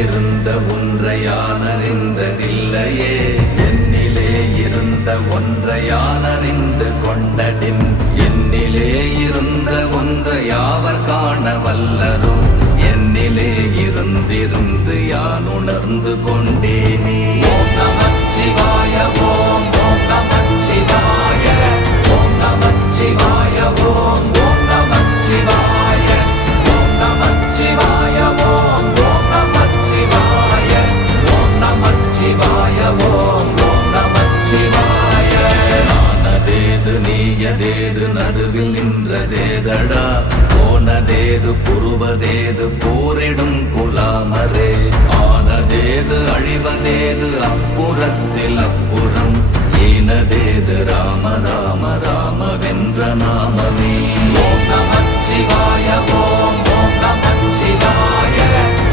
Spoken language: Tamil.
இருந்த ஒன்றை யான் அறிந்ததில்லையே, என்னிலே இருந்த ஒன்றை யான் அறிந்து கொண்டடின், என்னிலே இருந்த ஒன்றை யாவர் காண வல்லரோ, என்னிலே இருந்திருந்து யான் உணர்ந்து கொண்டேனே. ஓம் நமச்சிவாய ஓம் ஓம் நமச்சிவாய ஓம் நமச்சிவாய ஓம் ஓம் நமச்சிவாய ஓம் நமச்சிவாய ஓம் ஓம் நமச்சிவாய ஓம் நமச்சிவாய ஓம் ஓம் நமச்சிவாய. நானதேது நீயதேது நடுவில் நின்றதேதடா, போனதேது புருவதேது போரிடும் குலாமரே, ஆனதேது அழிவதேது